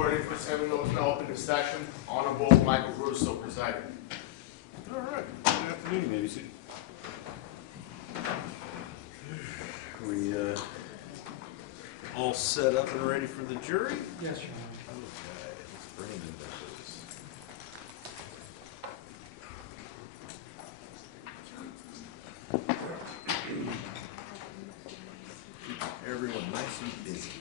030725Kraft is now open to session. Honorable Michael Russo presiding. All right. Good afternoon, ladies. We all set up and ready for the jury? Yes, Your Honor. Okay, let's bring in those. Keep everyone nice and busy today.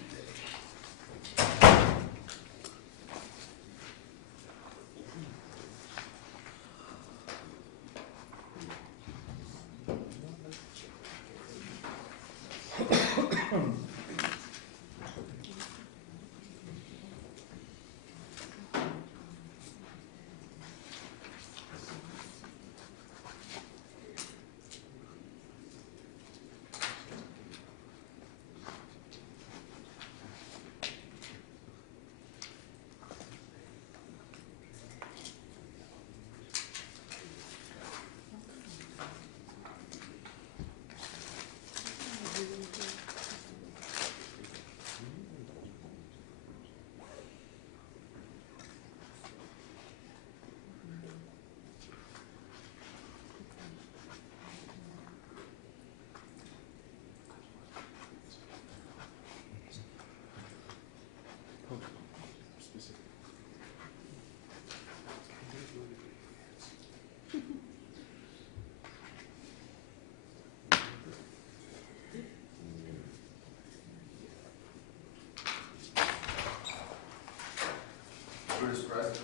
Bruce present.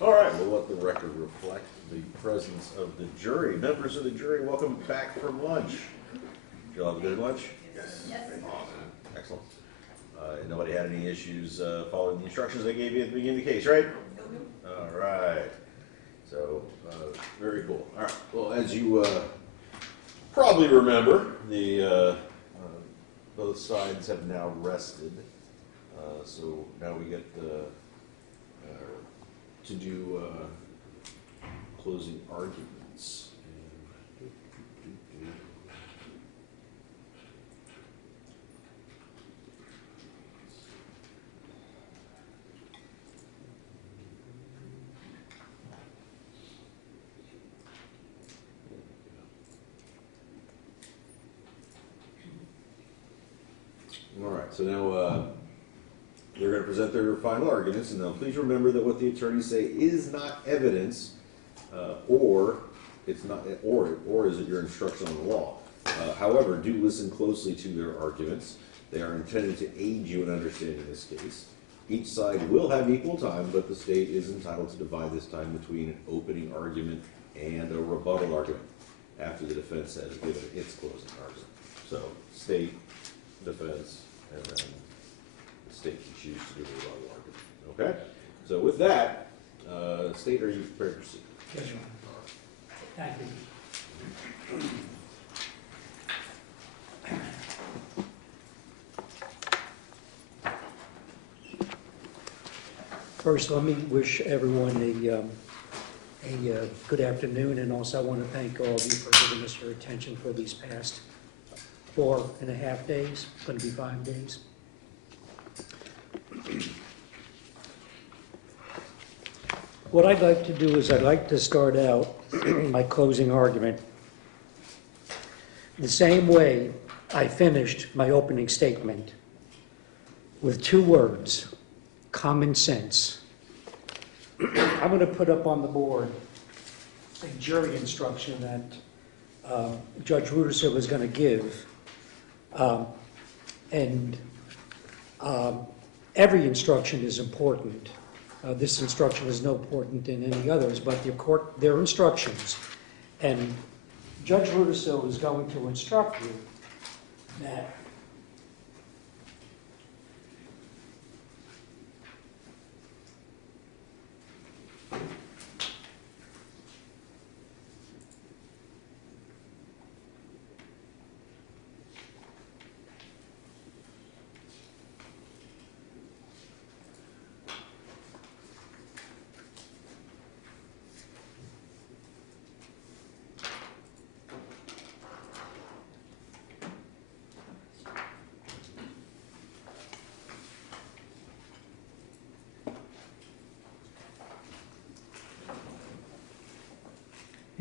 All right, we'll let the record reflect the presence of the jury. Members of the jury, welcome back from lunch. Did you all have a good lunch? Yes. Awesome. Excellent. Nobody had any issues following the instructions I gave you at the beginning of the case, right? All right. So, very cool. All right. Well, as you probably remember, the both sides have now rested. So now we get to do closing arguments. All right, so now they're going to present their final arguments, and now please remember that what the attorneys say is not evidence, or it's not, or is it your instruction on the law. However, do listen closely to their arguments. They are intended to aid you in understanding this case. Each side will have equal time, but the state is entitled to divide this time between an opening argument and a rebuttal argument after the defense has given its closing argument. So, state, defense, and then the state can choose to do the rebuttal argument. Okay? So with that, state, are you prepared to proceed? Yes, Your Honor. Thank you. First, let me wish everyone a good afternoon, and also I want to thank all of you for giving us your attention for these past 4.5 days. It's going to be 5 days. What I'd like to do is I'd like to start out my closing argument the same way I finished my opening statement, with 2 words: common sense. I'm going to put up on the board a jury instruction that Judge Ruderson was going to give. Every instruction is important. This instruction is no important than any others, but their instructions. And Judge Ruderson is going to instruct you that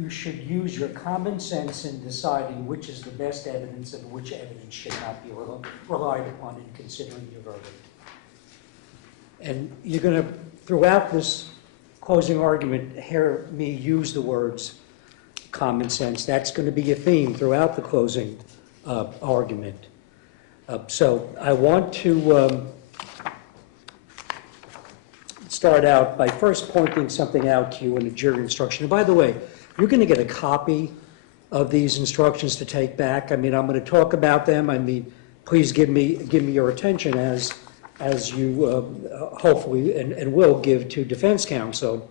you should use your common sense in deciding which is the best evidence and which evidence should not be relied upon in considering your verdict. And you're going to, throughout this closing argument, hear me use the words common sense. That's going to be a theme throughout the closing argument. So I want to start out by first pointing something out to you in the jury instruction. And by the way, you're going to get a copy of these instructions to take back. I mean, I'm going to talk about them. I mean, please give me your attention as you hopefully and will give to defense counsel.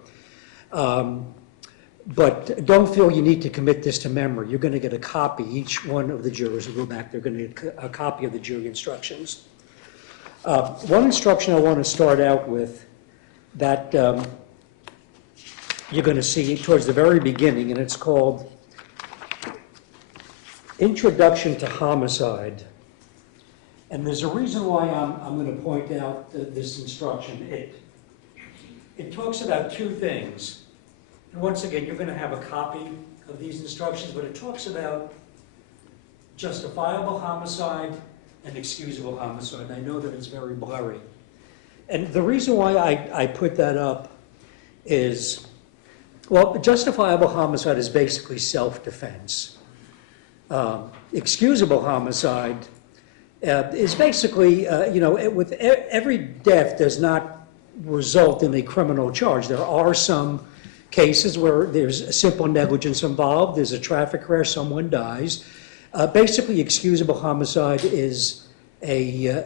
But don't feel you need to commit this to memory. You're going to get a copy. Each one of the jurors will go back. They're going to get a copy of the jury instructions. One instruction I want to start out with that you're going to see towards the very beginning, and it's called Introduction to Homicide. And there's a reason why I'm going to point out this instruction. It talks about two things. And once again, you're going to have a copy of these instructions, but it talks about justifiable homicide and excusable homicide. I know that it's very blurry. And the reason why I put that up is, well, justifiable homicide is basically self-defense. Excusable homicide is basically, with every death does not result in a criminal charge. There are some cases where there's a simple negligence involved, there's a traffic crash, someone dies. Basically, excusable homicide is a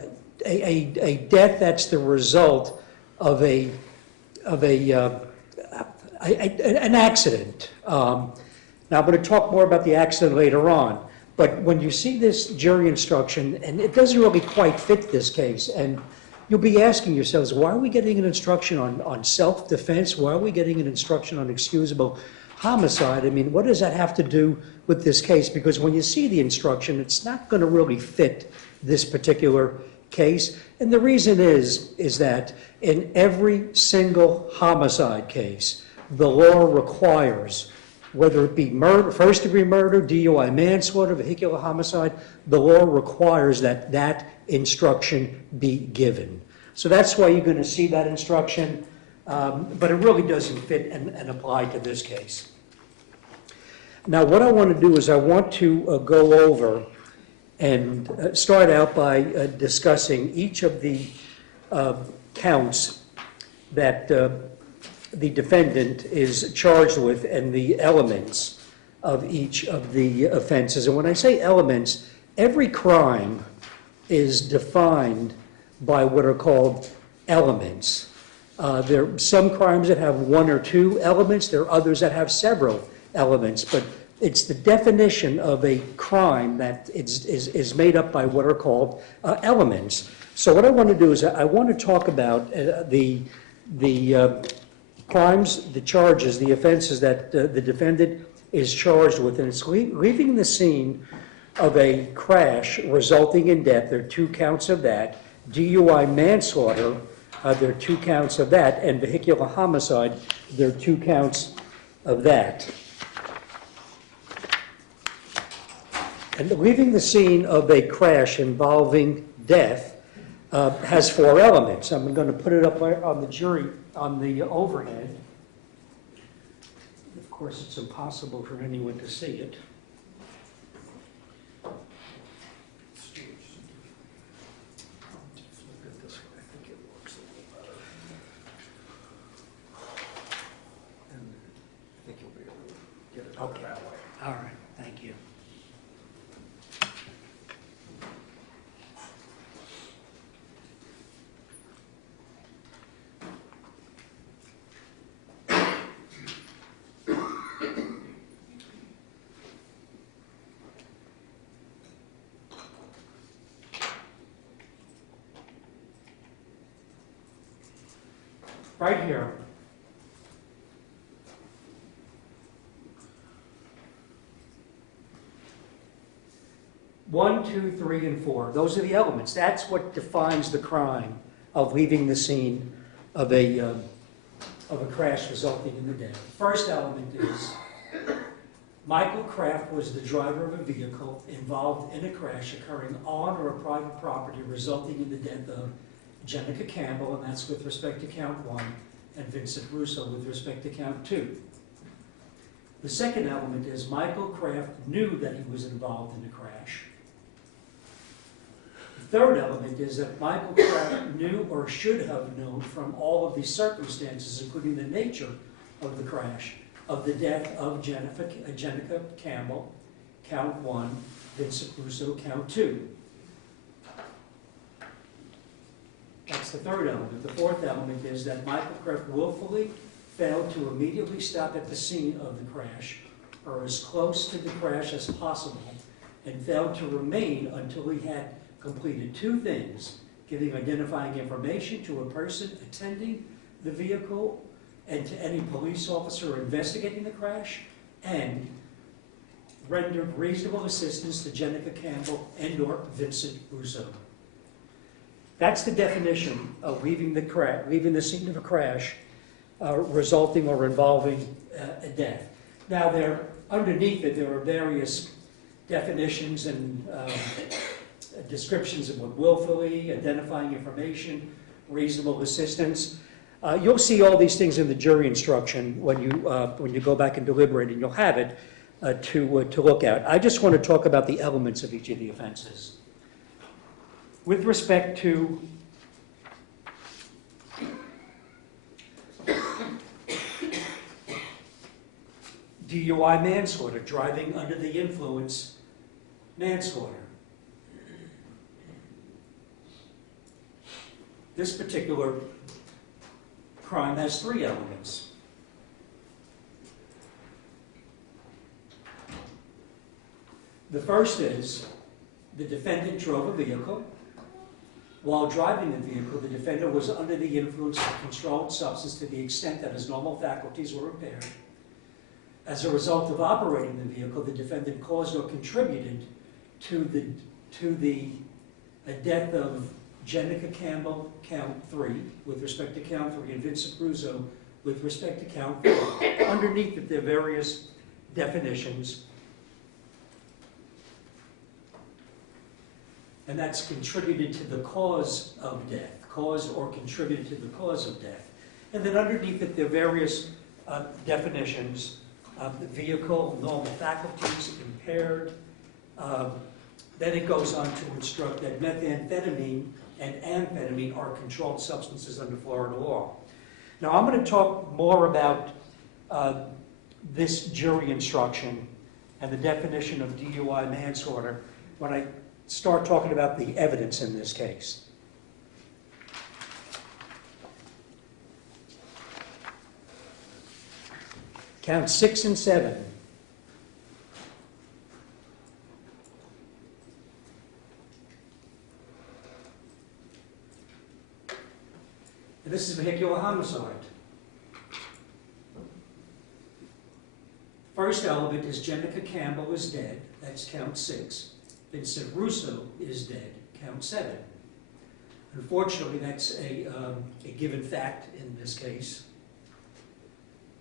death that's the result of an accident. Now, I'm going to talk more about the accident later on, but when you see this jury instruction, and it doesn't really quite fit this case, and you'll be asking yourselves, why are we getting an instruction on self-defense? Why are we getting an instruction on excusable homicide? I mean, what does that have to do with this case? Because when you see the instruction, it's not going to really fit this particular case. And the reason is that in every single homicide case, the law requires, whether it be murder, first-degree murder, DUI, manslaughter, vehicular homicide, the law requires that that instruction be given. So that's why you're going to see that instruction, but it really doesn't fit and apply to this case. Now, what I want to do is I want to go over and start out by discussing each of the counts that the defendant is charged with and the elements of each of the offenses. And when I say elements, every crime is defined by what are called elements. There are some crimes that have one or two elements. There are others that have several elements. But it's the definition of a crime that is made up by what are called elements. So what I want to do is I want to talk about the crimes, the charges, the offenses that the defendant is charged with. And it's leaving the scene of a crash resulting in death. There are two counts of that. DUI manslaughter, there are two counts of that. And vehicular homicide, there are two counts of that. And leaving the scene of a crash involving death has four elements. I'm going to put it up on the jury, on the overhead. Of course, it's impossible for anyone to see it. Okay. All right. Thank you. Right here. One, two, three, and four. Those are the elements. That's what defines the crime of leaving the scene of a crash resulting in the death. First element is Michael Kraft was the driver of a vehicle involved in a crash occurring on or a private property resulting in the death of Jenica Campbell, and that's with respect to count 1, and Vincent Russo with respect to count 2. The second element is Michael Kraft knew that he was involved in the crash. The third element is that Michael Kraft knew or should have known from all of these circumstances, including the nature of the crash, of the death of Jenica Campbell, count 1, Vincent Russo, count 2. That's the third element. The fourth element is that Michael Kraft willfully failed to immediately stop at the scene of the crash, or as close to the crash as possible, and failed to remain until he had completed 2 things: giving identifying information to a person attending the vehicle and to any police officer investigating the crash, and rendered reasonable assistance to Jenica Campbell and or Vincent Russo. That's the definition of leaving the scene of a crash resulting or involving a death. Now, underneath it, there are various definitions and descriptions of what willfully, identifying information, reasonable assistance. You'll see all these things in the jury instruction when you go back and deliberate, and you'll have it to look at. I just want to talk about the elements of each of the offenses. With respect to DUI manslaughter, driving under the influence manslaughter. This particular crime has 3 elements. The first is the defendant drove a vehicle. While driving the vehicle, the defendant was under the influence of a controlled substance to the extent that his normal faculties were impaired. As a result of operating the vehicle, the defendant caused or contributed to the death of Jenica Campbell, count 3, with respect to count 3, and Vincent Russo, with respect to count 4. Underneath it, there are various definitions. And that's contributed to the cause of death, caused or contributed to the cause of death. And then underneath it, there are various definitions of the vehicle, normal faculties, impaired. Then it goes on to instruct that methamphetamine and amphetamine are controlled substances under Florida law. Now, I'm going to talk more about this jury instruction and the definition of DUI manslaughter when I start talking about the evidence in this case. Count 6 and 7. And this is vehicular homicide. First element is Jenica Campbell is dead. That's count 6. Vincent Russo is dead. Count 7. Unfortunately, that's a given fact in this case.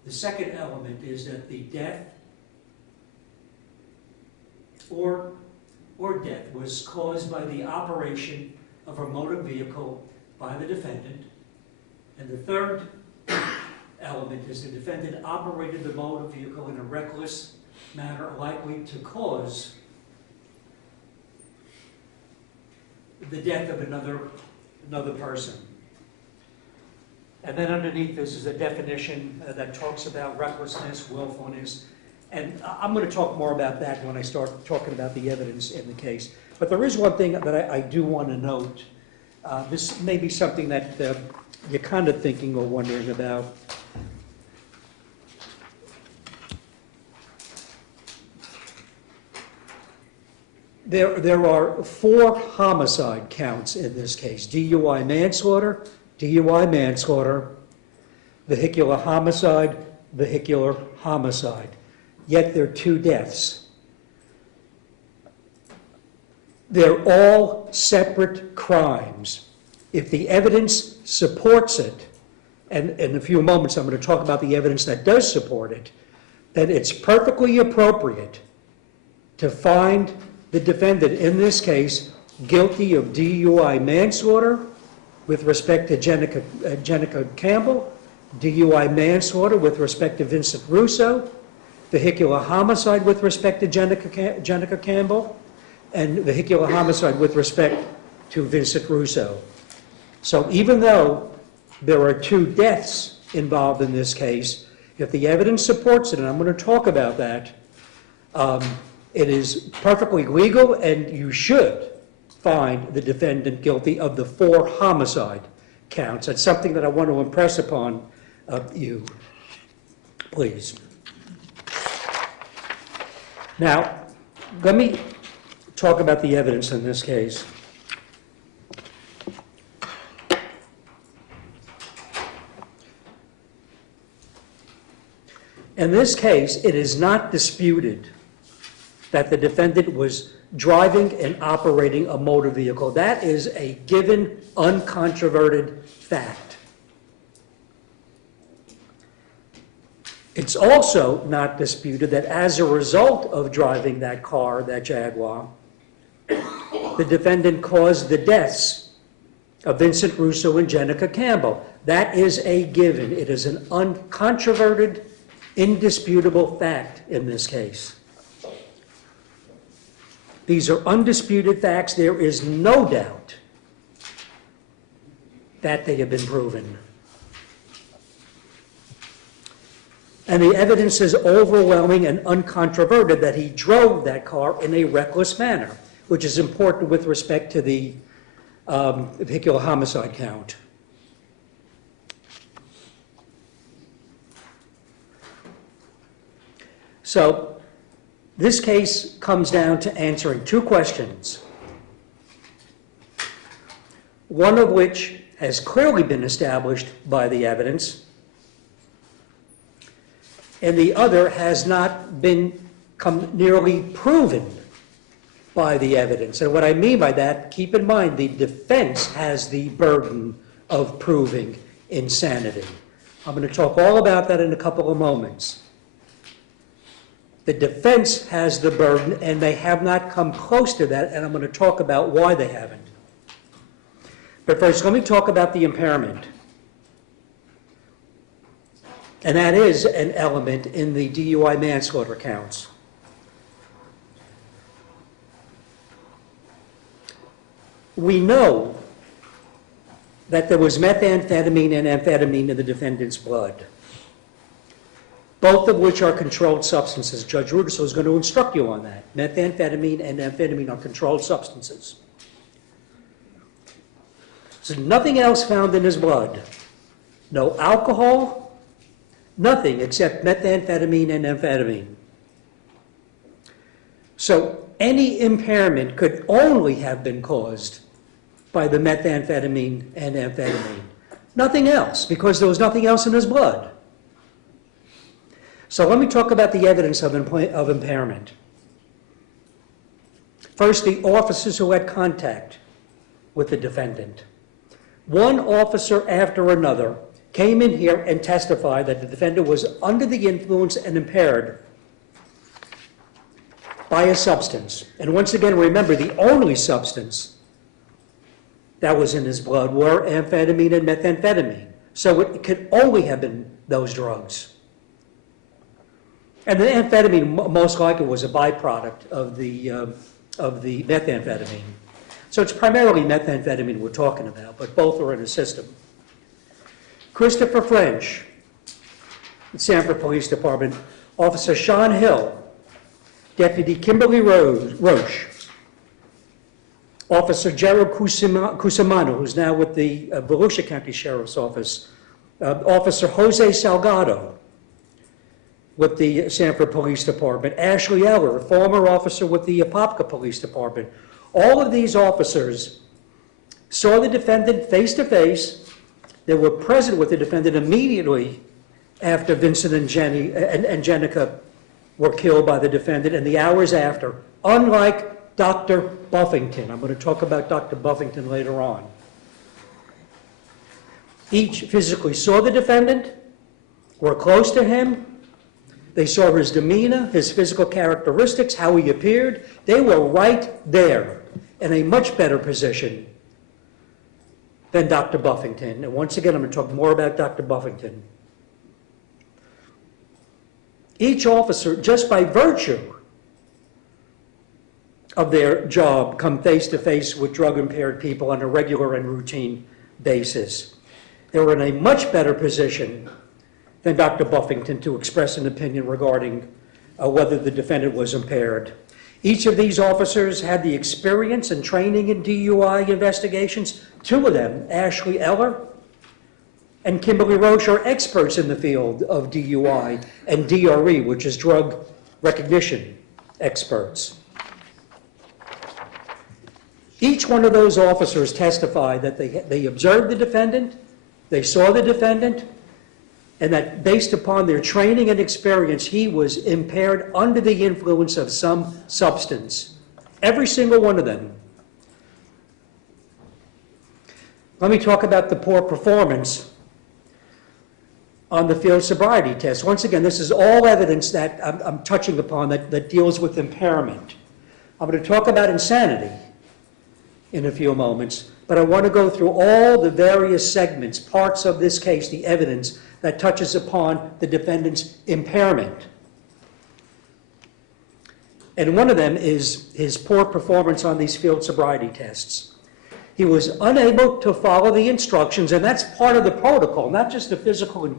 The second element is that the death or death was caused by the operation of a motor vehicle by the defendant. And the third element is the defendant operated the motor vehicle in a reckless manner likely to cause the death of another person. And then underneath this is a definition that talks about recklessness, willfulness, and I'm going to talk more about that when I start talking about the evidence in the case. But there is one thing that I do want to note. This may be something that you're kind of thinking or wondering about. There are 4 homicide counts in this case: DUI manslaughter, vehicular homicide, vehicular homicide. Yet there are 2 deaths. They're all separate crimes. If the evidence supports it, and in a few moments I'm going to talk about the evidence that does support it, that it's perfectly appropriate to find the defendant in this case guilty of DUI manslaughter with respect to Jenica Campbell, DUI manslaughter with respect to Vincent Russo, vehicular homicide with respect to Jenica Campbell, and vehicular homicide with respect to Vincent Russo. So even though there are 2 deaths involved in this case, if the evidence supports it, and I'm going to talk about that, it is perfectly legal, and you should find the defendant guilty of the 4 homicide counts. That's something that I want to impress upon you, please. Now, let me talk about the evidence in this case. In this case, it is not disputed that the defendant was driving and operating a motor vehicle. That is a given, uncontroverted fact. It's also not disputed that as a result of driving that car, that Jaguar, the defendant caused the deaths of Vincent Russo and Jenica Campbell. That is a given. It is an uncontroverted, indisputable fact in this case. These are undisputed facts. There is no doubt that they have been proven. And the evidence is overwhelming and uncontroverted that he drove that car in a reckless manner, which is important with respect to the vehicular homicide count. So this case comes down to answering 2 questions, one of which has clearly been established by the evidence, and the other has not been nearly proven by the evidence. And what I mean by that, keep in mind, the defense has the burden of proving insanity. I'm going to talk all about that in a couple of moments. The defense has the burden, and they have not come close to that, and I'm going to talk about why they haven't. But first, let me talk about the impairment. And that is an element in the DUI manslaughter counts. We know that there was methamphetamine and amphetamine in the defendant's blood, both of which are controlled substances. Judge Russo is going to instruct you on that. Methamphetamine and amphetamine are controlled substances. So nothing else found in his blood. No alcohol, nothing except methamphetamine and amphetamine. So any impairment could only have been caused by the methamphetamine and amphetamine. Nothing else, because there was nothing else in his blood. So let me talk about the evidence of impairment. First, the officers who had contact with the defendant. One officer after another came in here and testified that the defendant was under the influence and impaired by a substance. And once again, remember, the only substance that was in his blood were amphetamine and methamphetamine. So it could only have been those drugs. And the amphetamine most likely was a byproduct of the methamphetamine. So it's primarily methamphetamine we're talking about, but both are in the system. Christopher French, Sanford Police Department, Officer Sean Hill, Deputy Kimberly Roche, Officer Gerald Cusimano, who's now with the Volusia County Sheriff's Office, Officer Jose Salgado with the Sanford Police Department, Ashley Eller, former officer with the Apopka Police Department. All of these officers saw the defendant face to face. They were present with the defendant immediately after Vincent and Jenica were killed by the defendant, and the hours after, unlike Dr. Buffington. I'm going to talk about Dr. Buffington later on. Each physically saw the defendant, were close to him, They saw his demeanor, his physical characteristics, how he appeared. They were right there in a much better position than Dr. Buffington. And once again, I'm going to talk more about Dr. Buffington. Each officer, just by virtue of their job, come face to face with drug-impaired people on a regular and routine basis. They were in a much better position than Dr. Buffington to express an opinion regarding whether the defendant was impaired. Each of these officers had the experience and training in DUI investigations. Two of them, Ashley Eller and Kimberly Roche, are experts in the field of DUI and DRE, which is drug recognition experts. Each one of those officers testified that they observed the defendant, they saw the defendant, and that based upon their training and experience, he was impaired under the influence of some substance. Every single one of them. Let me talk about the poor performance on the field sobriety test. Once again, this is all evidence that I'm touching upon that deals with impairment. I'm going to talk about insanity in a few moments, but I want to go through all the various segments, parts of this case, the evidence that touches upon the defendant's impairment. And one of them is his poor performance on these field sobriety tests. He was unable to follow the instructions, and that's part of the protocol, not just the physical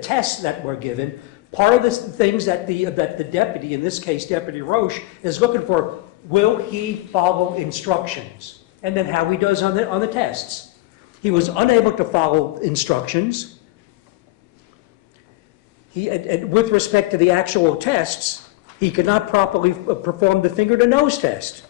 tests that were given. Part of the things that the deputy, in this case Deputy Roche, is looking for, will he follow instructions? And then how he does on the tests. He was unable to follow instructions. With respect to the actual tests, he could not properly perform the finger-to-nose test.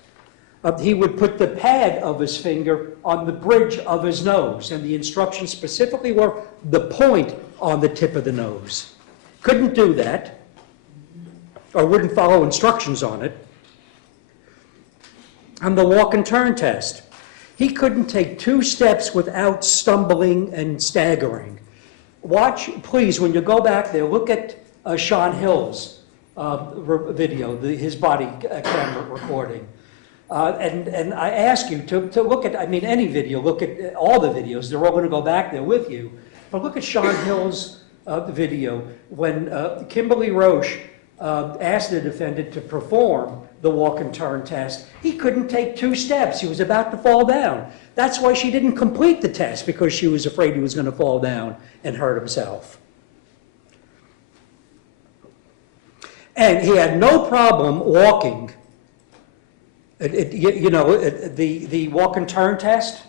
He would put the pad of his finger on the bridge of his nose, and the instructions specifically were the point on the tip of the nose. Couldn't do that, or wouldn't follow instructions on it. On the walk and turn test, he couldn't take 2 steps without stumbling and staggering. Watch, please, when you go back there, look at Sean Hill's video, his body camera recording. And I ask you to look at, I mean, any video, look at all the videos. They're all going to go back there with you. But look at Sean Hill's video when Kimberly Roche asked the defendant to perform the walk and turn test. He couldn't take 2 steps. He was about to fall down. That's why she didn't complete the test, because she was afraid he was going to fall down and hurt himself. And he had no problem walking. The walk and turn test,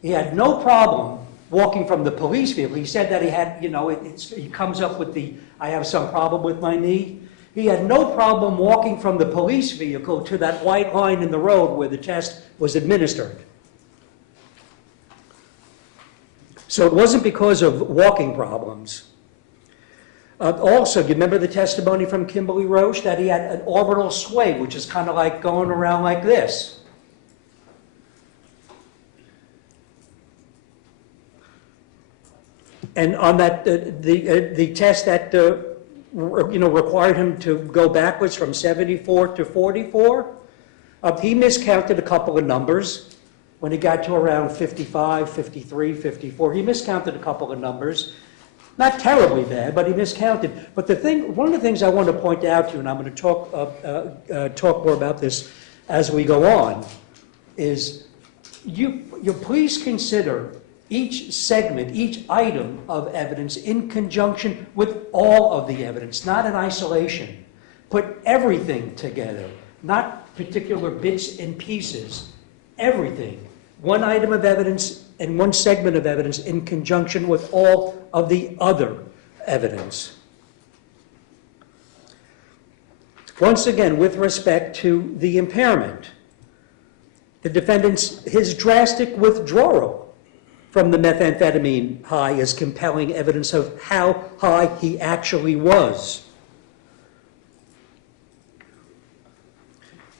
he had no problem walking from the police vehicle. He said that he had, he comes up with I have some problem with my knee. He had no problem walking from the police vehicle to that white line in the road where the test was administered. So it wasn't because of walking problems. Also, you remember the testimony from Kimberly Roche that he had an orbital sway, which is kind of like going around like this. And on that, the test that required him to go backwards from 74 to 44, he miscounted a couple of numbers. When he got to around 55, 53, 54, he miscounted a couple of numbers. Not terribly bad, but he miscounted. But one of the things I want to point out to you, and I'm going to talk more about this as we go on, is you please consider each segment, each item of evidence in conjunction with all of the evidence, not in isolation. Put everything together, not particular bits and pieces, everything. One item of evidence and one segment of evidence in conjunction with all of the other evidence. Once again, with respect to the impairment, the defendant's, his drastic withdrawal from the methamphetamine high is compelling evidence of how high he actually was.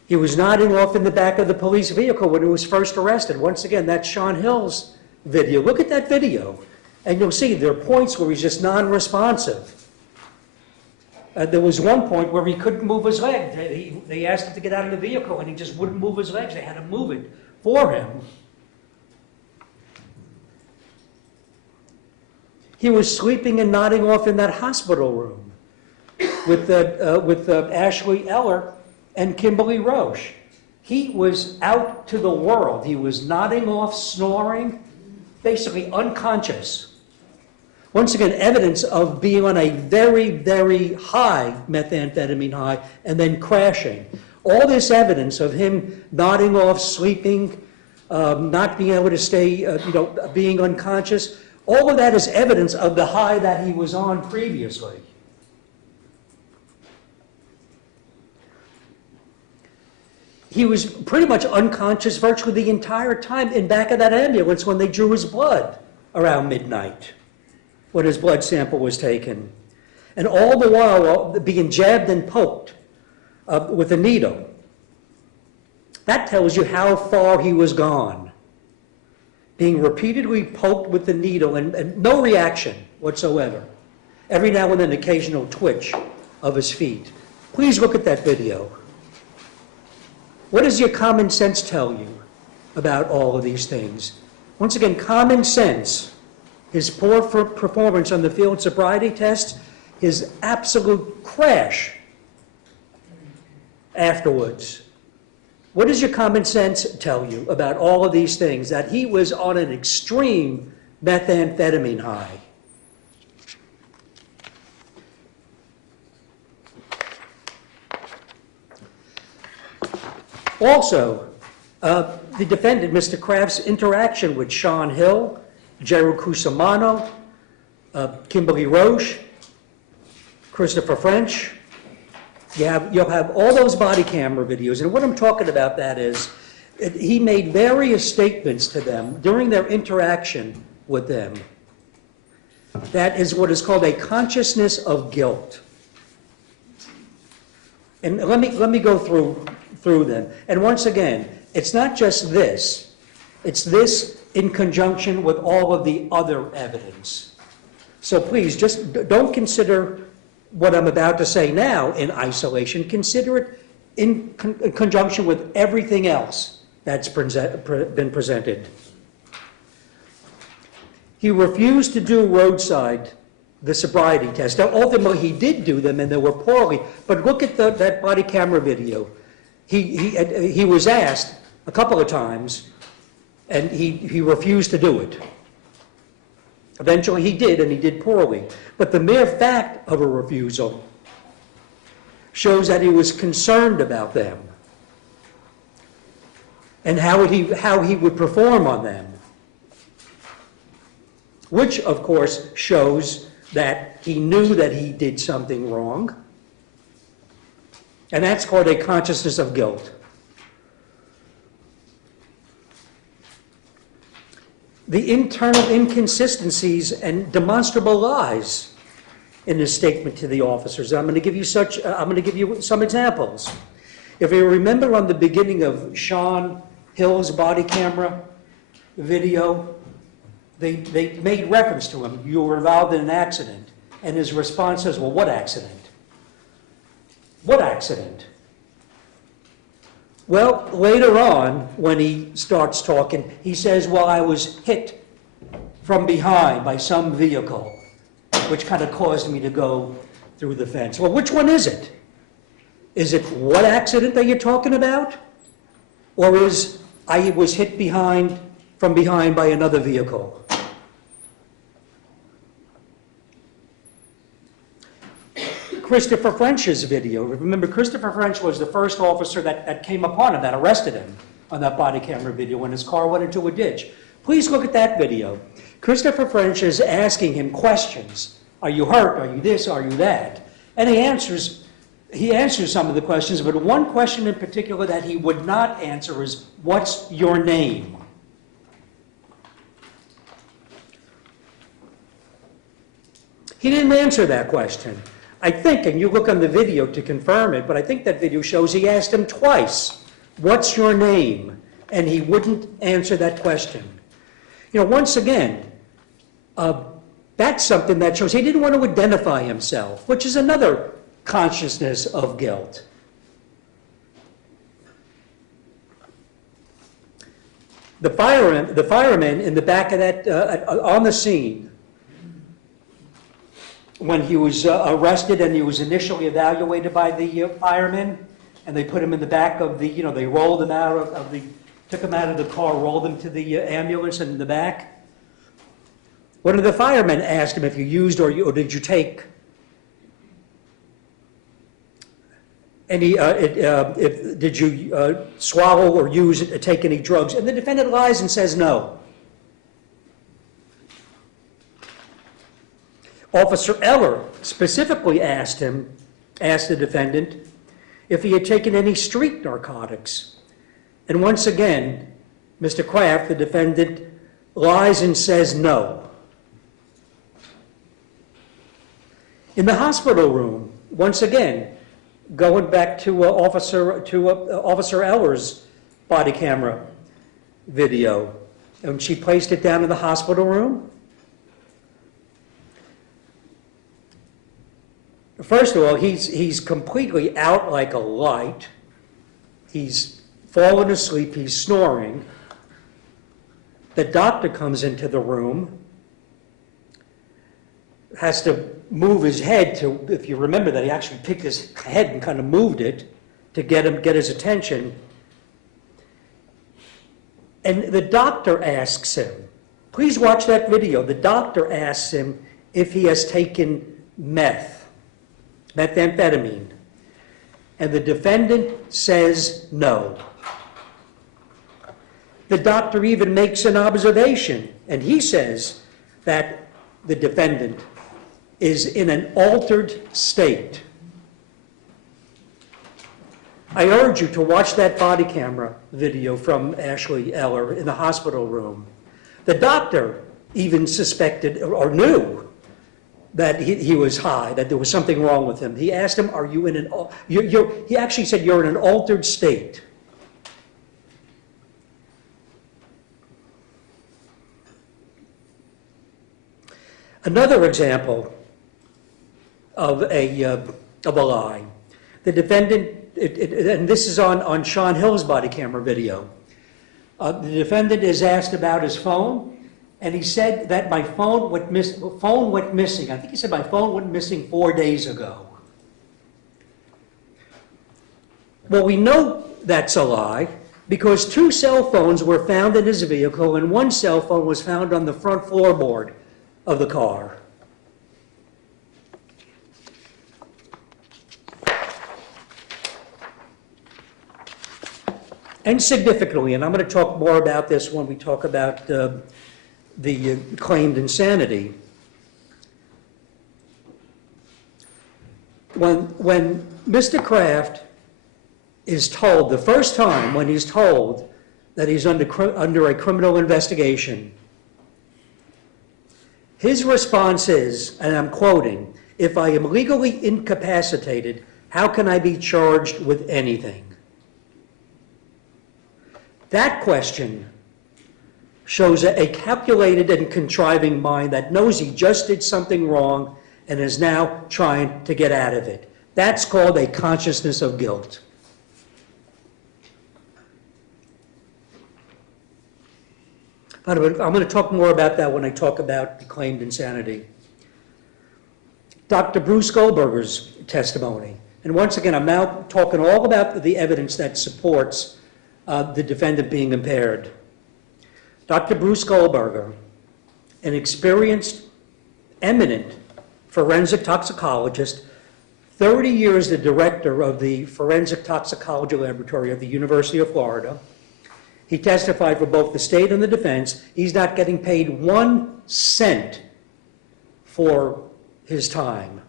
He was nodding off in the back of the police vehicle when he was first arrested. Once again, that's Sean Hill's video. Look at that video, and you'll see there are points where he's just non-responsive. There was one point where he couldn't move his leg. They asked him to get out of the vehicle, and he just wouldn't move his legs. They had to move it for him. He was sleeping and nodding off in that hospital room with Ashley Eller and Kimberly Roche. He was out to the world. He was nodding off, snoring, basically unconscious. Once again, evidence of being on a very, very high methamphetamine high and then crashing. All this evidence of him nodding off, sleeping, not being able to stay, being unconscious, all of that is evidence of the high that he was on previously. He was pretty much unconscious virtually the entire time in back of that ambulance when they drew his blood around midnight, when his blood sample was taken. And all the while being jabbed and poked with a needle. That tells you how far he was gone. Being repeatedly poked with the needle and no reaction whatsoever. Every now and then, occasional twitch of his feet. Please look at that video. What does your common sense tell you about all of these things? Once again, common sense, his poor performance on the field sobriety test, his absolute crash afterwards. What does your common sense tell you about all of these things? That he was on an extreme methamphetamine high. Also, the defendant, Mr. Kraft's interaction with Sean Hill, Gerald Cusimano, Kimberly Roche, Christopher French. You'll have all those body camera videos, and what I'm talking about that is, he made various statements to them during their interaction with them. That is what is called a consciousness of guilt. And let me go through them. And once again, it's not just this. It's this in conjunction with all of the other evidence. So please, just don't consider what I'm about to say now in isolation. Consider it in conjunction with everything else that's been presented. He refused to do roadside, the sobriety test. Now, ultimately, he did do them, and they were poorly. But look at that body camera video. He was asked a couple of times, and he refused to do it. Eventually he did, and he did poorly. But the mere fact of a refusal shows that he was concerned about them and how he would perform on them. Which, of course, shows that he knew that he did something wrong. And that's called a consciousness of guilt. The internal inconsistencies and demonstrable lies in his statement to the officers. I'm going to give you some examples. If you remember on the beginning of Sean Hill's body camera video, they made reference to him. You were involved in an accident. And his response is, well, what accident? What accident? Well, later on, when he starts talking, he says, well, I was hit from behind by some vehicle, which kind of caused me to go through the fence. Well, which one is it? Is it what accident that you're talking about? Or is I was hit from behind by another vehicle? Christopher French's video. Remember, Christopher French was the first officer that came upon him, that arrested him on that body camera video when his car went into a ditch. Please look at that video. Christopher French is asking him questions. Are you hurt? Are you this? Are you that? And he answers some of the questions, but one question in particular that he would not answer is, what's your name? He didn't answer that question. I think, and you look on the video to confirm it, but I think that video shows he asked him twice, what's your name? And he wouldn't answer that question. Once again, that's something that shows he didn't want to identify himself, which is another consciousness of guilt. The fireman in the back of that, on the scene, when he was arrested and he was initially evaluated by the firemen, and they put him in the back of the, they rolled him out of the, took him out of the car, rolled him to the ambulance in the back. One of the firemen asked him if you used or did you take any, did you swallow or use, take any drugs? And the defendant lies and says no. Officer Eller specifically asked the defendant if he had taken any street narcotics. And once again, Mr. Kraft, the defendant, lies and says no. In the hospital room, once again, going back to Officer Eller's body camera video, and she placed it down in the hospital room. First of all, he's completely out like a light. He's fallen asleep, he's snoring. The doctor comes into the room, has to move his head to, if you remember that, he actually picked his head and kind of moved it to get his attention. And the doctor asks him, please watch that video. The doctor asks him if he has taken methamphetamine. And the defendant says no. The doctor even makes an observation, and he says that the defendant is in an altered state. I urge you to watch that body camera video from Ashley Eller in the hospital room. The doctor even suspected or knew that he was high, that there was something wrong with him. He asked him, are you in an, he actually said, you're in an altered state. Another example of a lie. The defendant, and this is on Sean Hill's body camera video. The defendant is asked about his phone, and he said that my phone went missing. I think he said my phone went missing 4 days ago. Well, we know that's a lie because 2 cell phones were found in his vehicle, and 1 cell phone was found on the front floorboard of the car. And significantly, and I'm going to talk more about this when we talk about the claimed insanity. When Mr. Kraft is told, the first time when he's told that he's under a criminal investigation, his response is, and I'm quoting, "If I am legally incapacitated, how can I be charged with anything?" That question shows a calculated and contriving mind that knows he just did something wrong and is now trying to get out of it. That's called a consciousness of guilt. I'm going to talk more about that when I talk about the claimed insanity. Dr. Bruce Goldberger's testimony. And once again, I'm now talking all about the evidence that supports the defendant being impaired. Dr. Bruce Goldberger, an experienced, eminent forensic toxicologist, 30 years the director of the Forensic Toxicology Laboratory of the University of Florida. He testified for both the state and the defense. He's not getting paid 1 cent for his time.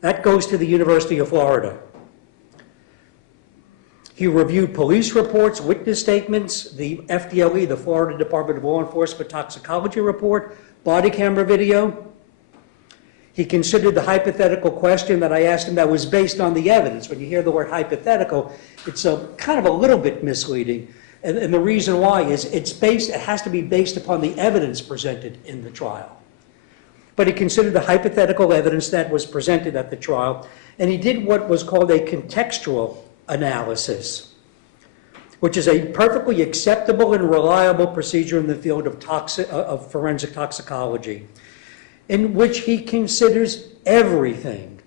That goes to the University of Florida. He reviewed police reports, witness statements, the FDLE, the Florida Department of Law Enforcement Toxicology report, body camera video. He considered the hypothetical question that I asked him that was based on the evidence. When you hear the word hypothetical, it's kind of a little bit misleading. And the reason why is it has to be based upon the evidence presented in the trial. but he considered the hypothetical evidence that was presented at the trial, and he did what was called a contextual analysis, which is a perfectly acceptable and reliable procedure in the field of forensic toxicology, in which he considers everything,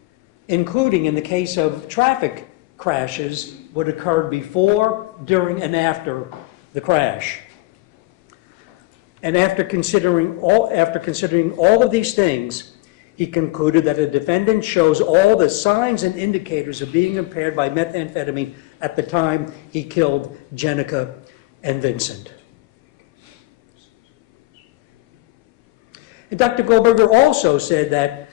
including, in the case of traffic crashes, what occurred before, during, and after the crash. And after considering all of these things, he concluded that the defendant shows all the signs and indicators of being impaired by methamphetamine at the time he killed Jenica and Vincent. And Dr. Goldberger also said that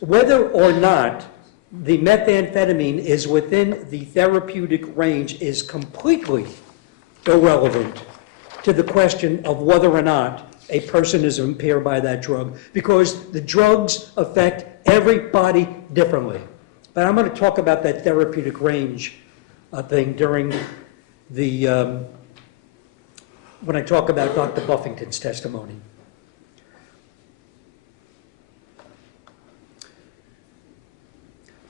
whether or not the methamphetamine is within the therapeutic range is completely irrelevant to the question of whether or not a person is impaired by that drug, because the drugs affect everybody differently. But I'm going to talk about that therapeutic range thing during the, when I talk about Dr. Buffington's testimony.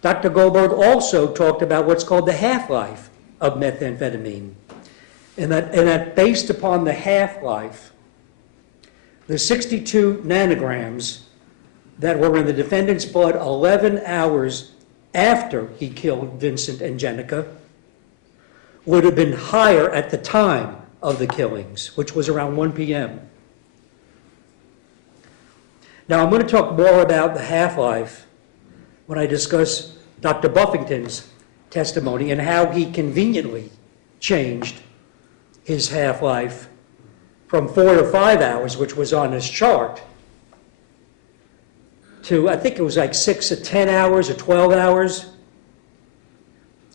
Dr. Goldberg also talked about what's called the half-life of methamphetamine. And that based upon the half-life, the 62 nanograms that were in the defendant's blood 11 hours after he killed Vincent and Jenica would have been higher at the time of the killings, which was around 1 p.m. Now, I'm going to talk more about the half-life when I discuss Dr. Buffington's testimony and how he conveniently changed his half-life from 4 to 5 hours, which was on his chart, to, I think it was like 6 to 10 hours or 12 hours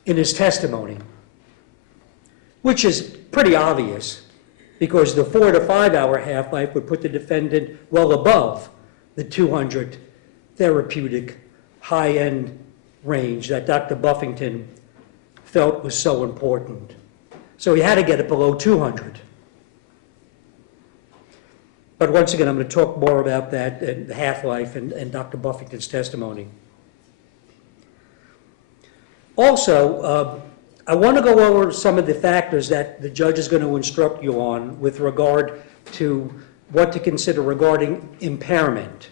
in his testimony, which is pretty obvious because the 4 to 5 hour half-life would put the defendant well above the 200 therapeutic high-end range that Dr. Buffington felt was so important. So he had to get it below 200. But once again, I'm going to talk more about that and the half-life and Dr. Buffington's testimony. Also, I want to go over some of the factors that the judge is going to instruct you on with regard to what to consider regarding impairment.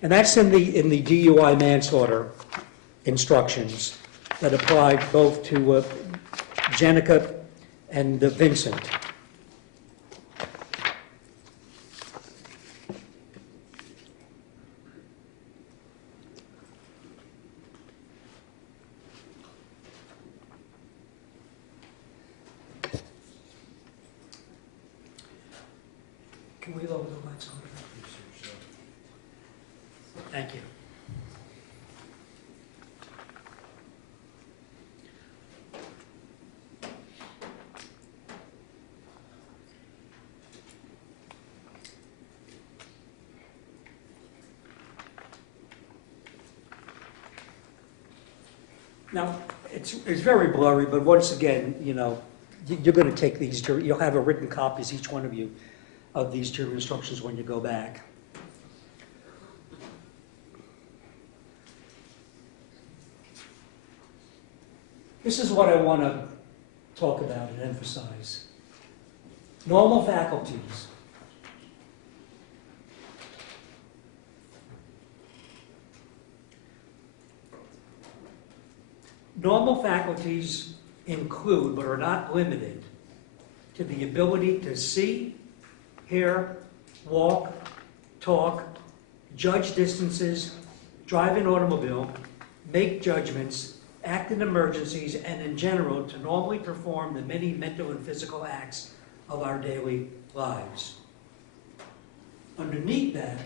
And that's in the DUI manslaughter instructions that applied both to Jenica and Vincent. Can we lower the lights on? Thank you. Now, it's very blurry, but once again, you know, you're going to take these, you'll have a written copies, each one of you, of these jury instructions when you go back. This is what I want to talk about and emphasize. Normal faculties. Normal faculties include, but are not limited to, the ability to see, hear, walk, talk, judge distances, drive an automobile, make judgments, act in emergencies, and in general to normally perform the many mental and physical acts of our daily lives. Underneath that,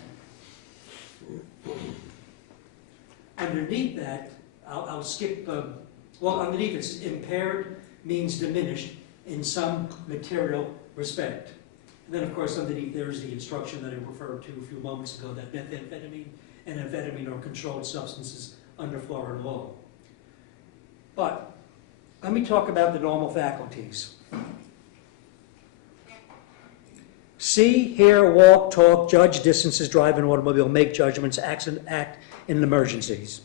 I'll skip, underneath it's impaired means diminished in some material respect. And then, of course, underneath there is the instruction that I referred to a few moments ago, that methamphetamine and amphetamine are controlled substances under Florida law. But let me talk about the normal faculties. see, hear, walk, talk, judge distances, drive an automobile, make judgments, act in emergencies.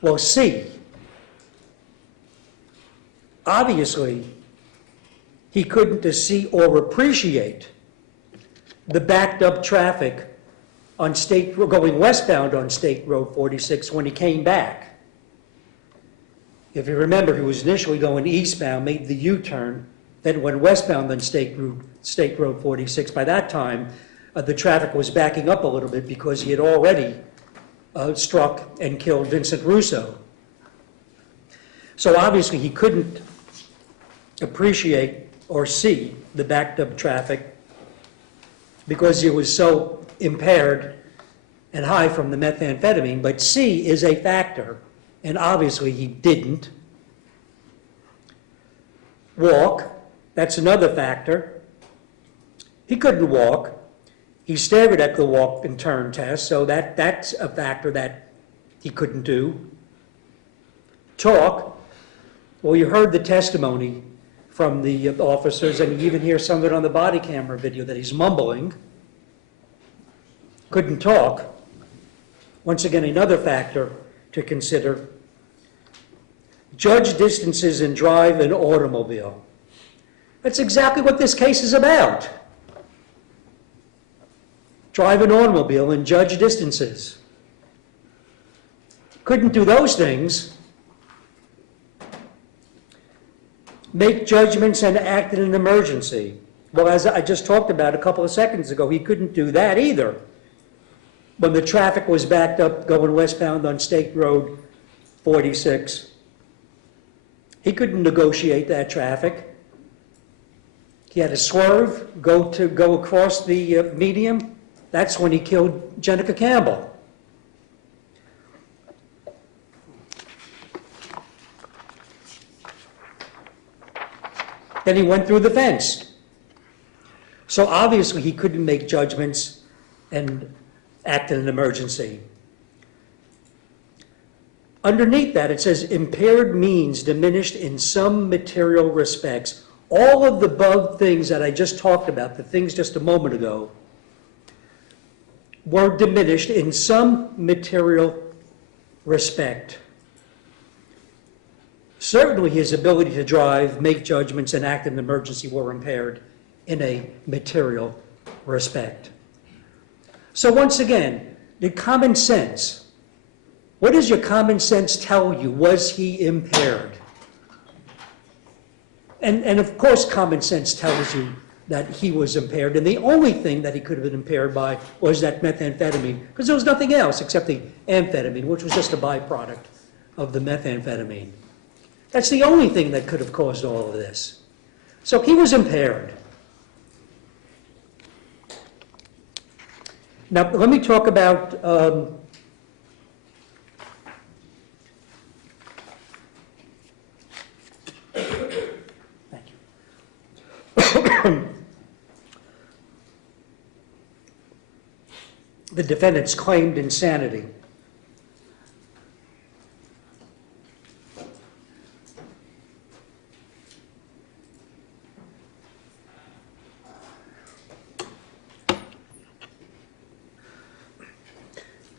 Well, see, obviously, he couldn't see or appreciate the backed up traffic on going westbound on State Road 46 when he came back. If you remember, he was initially going eastbound, made the U-turn, then went westbound on State Road 46. By that time, the traffic was backing up a little bit because he had already struck and killed Vincent Russo. So obviously he couldn't appreciate or see the backed up traffic because he was so impaired and high from the methamphetamine. But C is a factor, and obviously he didn't. Walk, that's another factor. He couldn't walk. He staggered at the walk and turn test, so that's a factor that he couldn't do. Talk, well, you heard the testimony from the officers, and you even hear some of it on the body camera video that he's mumbling. Couldn't talk. Once again, another factor to consider. Judge distances and drive an automobile. That's exactly what this case is about. Drive an automobile and judge distances. Couldn't do those things. Make judgments and act in an emergency. Well, as I just talked about a couple of seconds ago, he couldn't do that either. When the traffic was backed up going westbound on State Road 46, he couldn't negotiate that traffic. He had to swerve, go across the median. That's when he killed Jenica Campbell. Then he went through the fence. So obviously he couldn't make judgments and act in an emergency. Underneath that, it says impaired means diminished in some material respects. All of the above things that I just talked about, the things just a moment ago, were diminished in some material respect. Certainly his ability to drive, make judgments, and act in an emergency were impaired in a material respect. So once again, the common sense. What does your common sense tell you? Was he impaired? And of course common sense tells you that he was impaired, and the only thing that he could have been impaired by was that methamphetamine, because there was nothing else except the amphetamine, which was just a byproduct of the methamphetamine. That's the only thing that could have caused all of this. So he was impaired. Now, let me talk about thank you. The defendant's claimed insanity.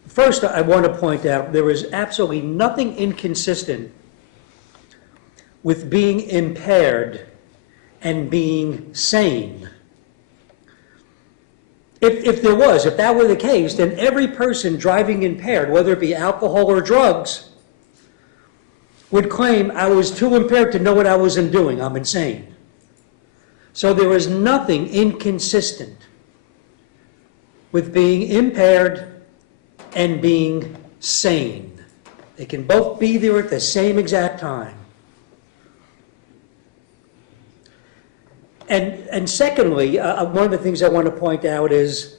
First, I want to point out there is absolutely nothing inconsistent with being impaired and being sane. If that were the case, then every person driving impaired, whether it be alcohol or drugs, would claim, I was too impaired to know what I was doing, I'm insane. So there is nothing inconsistent with being impaired and being sane. They can both be there at the same exact time. And secondly, one of the things I want to point out is,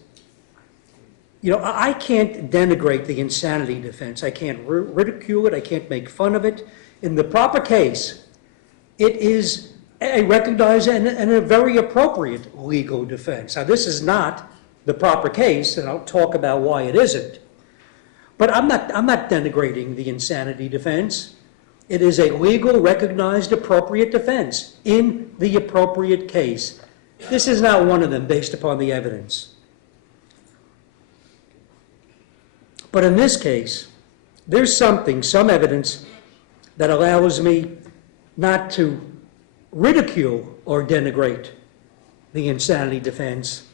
I can't denigrate the insanity defense. I can't ridicule it. I can't make fun of it. In the proper case, it is a recognized and a very appropriate legal defense. Now, this is not the proper case, and I'll talk about why it isn't. But I'm not denigrating the insanity defense. It is a legal, recognized, appropriate defense in the appropriate case. This is not one of them based upon the evidence. But in this case, there's some evidence that allows me not to ridicule or denigrate the insanity defense,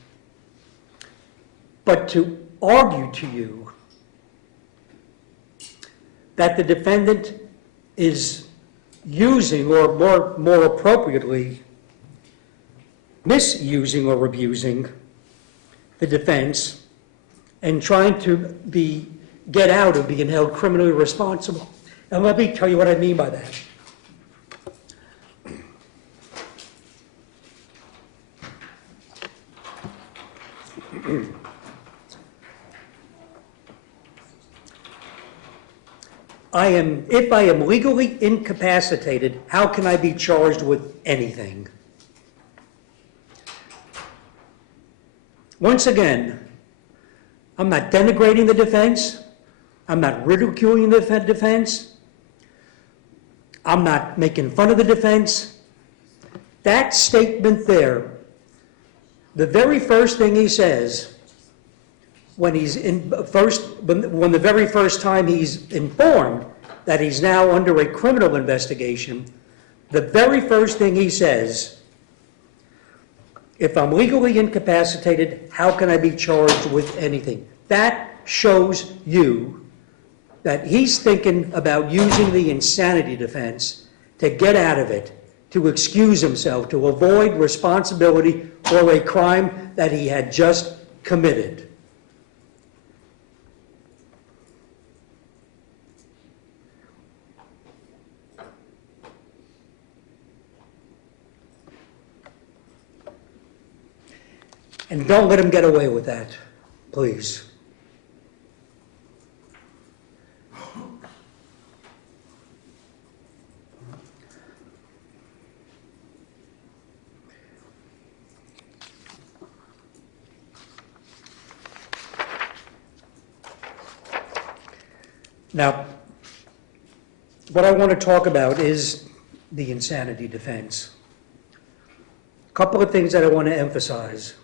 but to argue to you that the defendant is using, or more appropriately, misusing or abusing the defense and trying to get out of being held criminally responsible. And let me tell you what I mean by that. If I am legally incapacitated, how can I be charged with anything? Once again, I'm not denigrating the defense. I'm not ridiculing the defense. I'm not making fun of the defense. That statement there, the very first thing he says when when the very first time he's informed that he's now under a criminal investigation, the very first thing he says, if I'm legally incapacitated, how can I be charged with anything? That shows you that he's thinking about using the insanity defense to get out of it, to excuse himself, to avoid responsibility for a crime that he had just committed. And don't let him get away with that, please. Now, what I want to talk about is the insanity defense. A couple of things that I want to emphasize.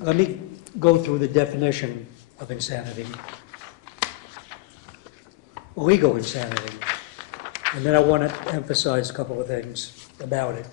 Let me go through the definition of insanity. Legal insanity. And then I want to emphasize a couple of things about it.